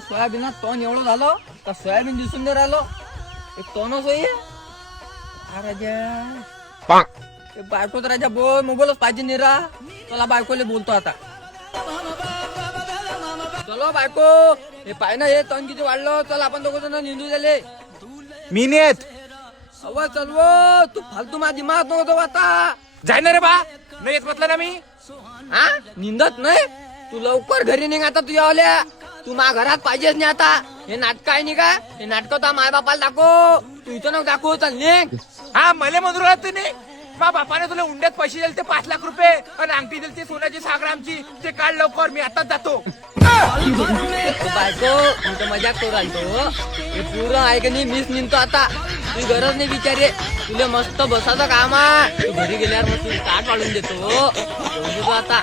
Soybean तोंड एवढं झालं तर सोयाबीन दिसून नाही राहिलो. एक तोंडच होई राजा बायको तर राजा बोल मोबाईलच पाहिजे निरा. चला बायकोले बोलतो आता. चलो बायको हे पाय ना हे तोंड किती वाढलं. चल आपण दोघं जण निंदू झाले. मी नेत अव चलवो तू फालतू माझा दिमाग नको जाऊ आता. जाय ना रे बा. नाही येत म्हटलं ना मी. हा निंदत नाही तू लवकर घरी निघ आता. तू यावल्या तू माझ्या घरात पाहिजेच नाही आता. हे नाटक आहे नाही का हे नाटक तर माय बापाला दाखव. तू इथं नको दाखव. चल निघ. हा मला म्हणून राहत नाही. मा बापाने तुला उंड्यात पैसे दिले ते 5 लाख रुपये आणि अंगठी दिली ते सोन्याची 6 ग्रामची. ते काढ लवकर मी आताच जातो. बायको मी तर मजाक करू आलतो. हे पूर्ण आहे का नाही मीच निघतो आता. तुझी गरज नाही विचारे. तुला मस्त बसायचं काम आहे. तू घरी गेल्यावर मग तू ताट वाढून देतो. आता